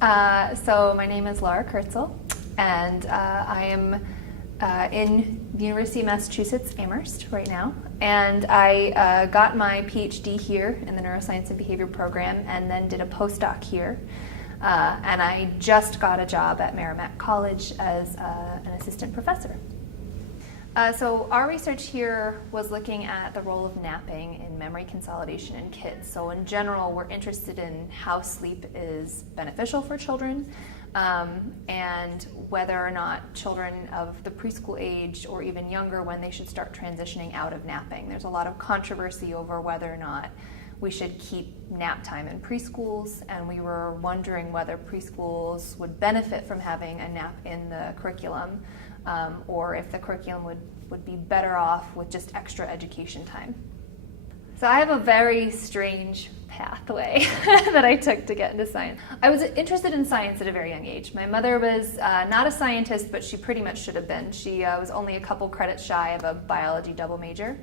So my name is Laura Kurdziel, and I am in the University of Massachusetts, Amherst, right now. And I got my PhD here in the Neuroscience and Behavior program, and then did a postdoc here. And I just got a job at Merrimack College as an assistant professor. So our research here was looking at the role of napping in memory consolidation in kids. So in general, we're interested in how sleep is beneficial for children, and whether or not children of the preschool age or even younger, when they should start transitioning out of napping. There's a lot of controversy over whether or not we should keep nap time in preschools, and we were wondering whether preschools would benefit from having a nap in the curriculum, or if the curriculum would be better off with just extra education time. So I have a very strange pathway that I took to get into science. I was interested in science at a very young age. My mother was not a scientist, but she pretty much should have been. She was only a couple credits shy of a biology double major.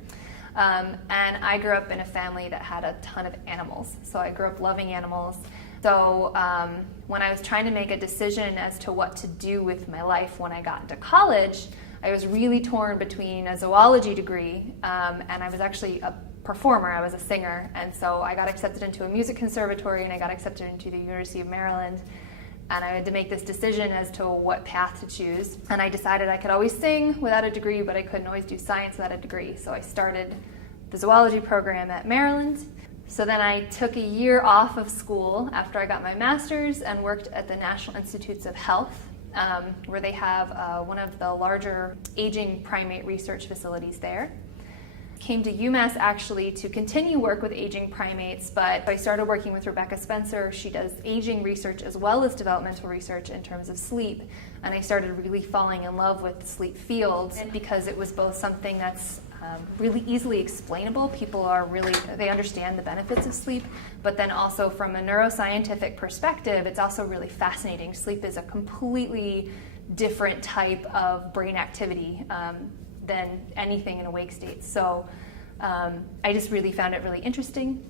And I grew up in a family that had a ton of animals. So I grew up loving animals. So when I was trying to make a decision as to what to do with my life when I got into college, I was really torn between a zoology degree, and I was actually a performer. I was a singer, and so I got accepted into a music conservatory, and I got accepted into the University of Maryland. And I had to make this decision as to what path to choose. And I decided I could always sing without a degree, but I couldn't always do science without a degree. So I started the zoology program at Maryland. So then I took a year off of school after I got my master's and worked at the National Institutes of Health, where they have one of the larger aging primate research facilities there. Came to UMass actually to continue work with aging primates, but I started working with Rebecca Spencer. She does aging research as well as developmental research in terms of sleep, and I started really falling in love with the sleep field because it was both something that's really easily explainable. They understand the benefits of sleep, but then also from a neuroscientific perspective, it's also really fascinating. Sleep is a completely different type of brain activity than anything in awake state. So I just really found it really interesting,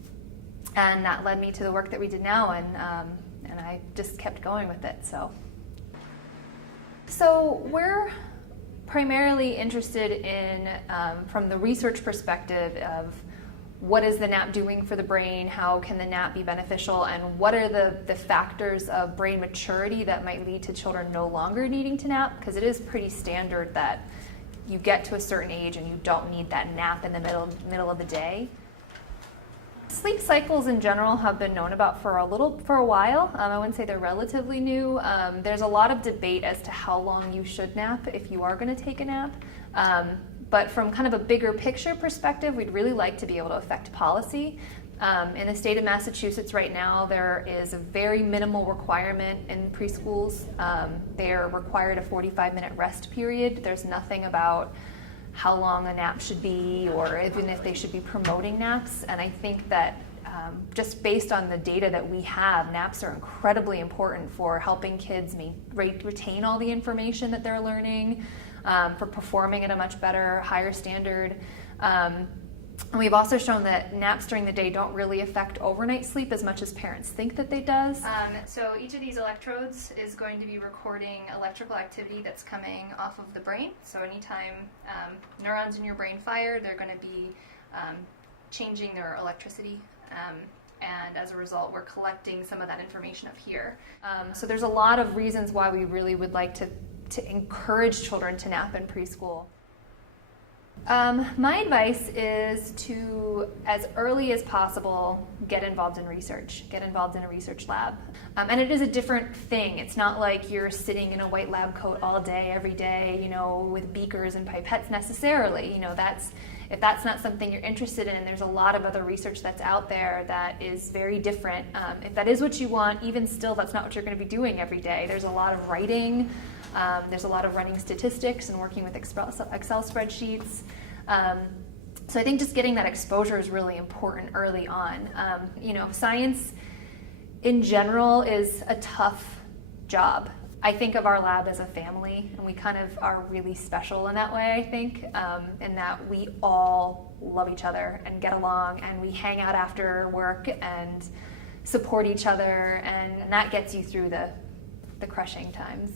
and that led me to the work that we did now, and I just kept going with it. So we're primarily interested in, from the research perspective of what is the nap doing for the brain, how can the nap be beneficial, and what are the factors of brain maturity that might lead to children no longer needing to nap, because it is pretty standard that you get to a certain age and you don't need that nap in the middle of the day. Sleep cycles in general have been known about for a while. I wouldn't say they're relatively new. There's a lot of debate as to how long you should nap if you are going to take a nap. But from kind of a bigger picture perspective, we'd really like to be able to affect policy. In the state of Massachusetts right now, there is a very minimal requirement in preschools. They're required a 45-minute rest period. There's nothing about how long a nap should be, or even if they should be promoting naps. And I think that just based on the data that we have, naps are incredibly important for helping kids retain all the information that they're learning, for performing at a much better, higher standard. And we've also shown that naps during the day don't really affect overnight sleep as much as parents think that they does. So each of these electrodes is going to be recording electrical activity that's coming off of the brain. So anytime neurons in your brain fire, they're going to be changing their electricity. And as a result, we're collecting some of that information up here. So there's a lot of reasons why we really would like to encourage children to nap in preschool. My advice is to, as early as possible, get involved in research, get involved in a research lab. And it is a different thing. It's not like you're sitting in a white lab coat all day, every day, with beakers and pipettes necessarily. If that's not something you're interested in, there's a lot of other research that's out there that is very different. If that is what you want, even still, that's not what you're going to be doing every day. There's a lot of writing. There's a lot of running statistics and working with Excel spreadsheets. So I think just getting that exposure is really important early on. Science in general is a tough job. I think of our lab as a family, and we kind of are really special in that way, I think, in that we all love each other and get along, and we hang out after work and support each other, and that gets you through the crushing times.